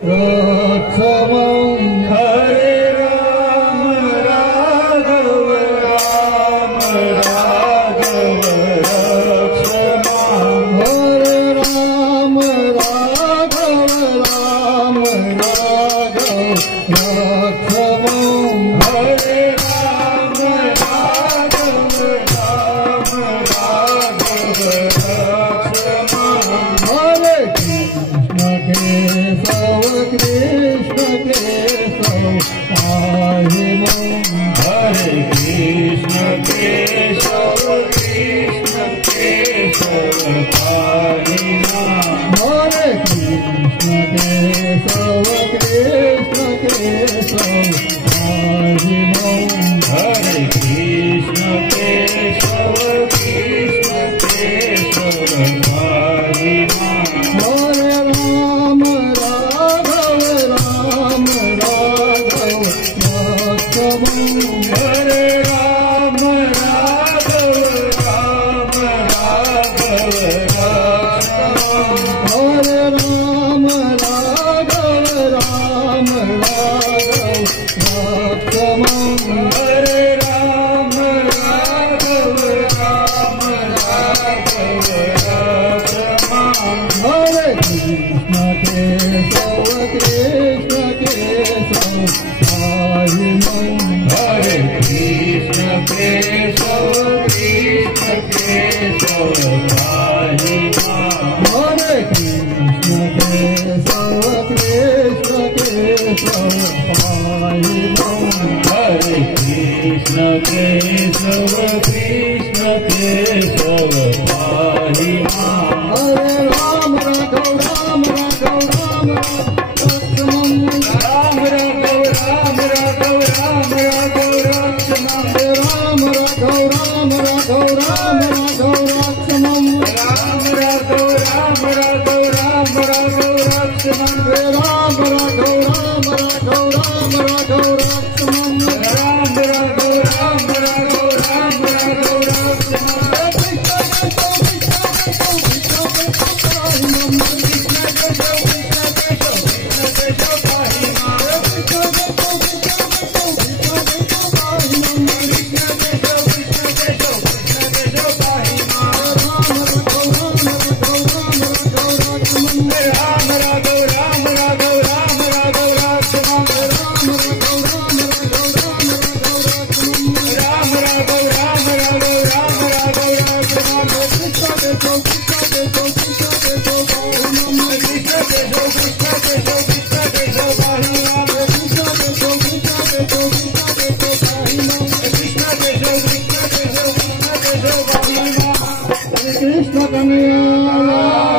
रक्षमं हरे राम राघव राम राघव रक्षमं हरे राम राघव राम राघव रक्षमं हरे राम राघव राम राघव रक्षमं हरे कृष्ण केशव पाहि मां हरे कृष्ण केशव पाहि मां हरे कृष्ण केशव पाहि मां हरे कृष्ण केशव पाहि मां हरे राम राघव राम राघव रक्षमं हरे राम राघव राम राघव रक्षमं हरे राम राघव राम राघव रक्षमं हरे राम राघव राम राघव रक्षमं हरे कृष्ण केशव पाहि मां हरे कृष्ण केशव पाहि मां हरे कृष्ण केशव पाहि मां हरे कृष्ण केशव पाहि मां हरे राम राघव राम राघव राम रक्षमं राम राघव राम राघव राम राघव रक्षमं राम राघव राम राघव राम राघव रक्षमं राम राघव राम राघव राम राघव रक्षमं राम राघव राम राघव राम राघव रक्षमं राम राघव राम राघव राम राघव रक्षमं कृष्ण कन्हैया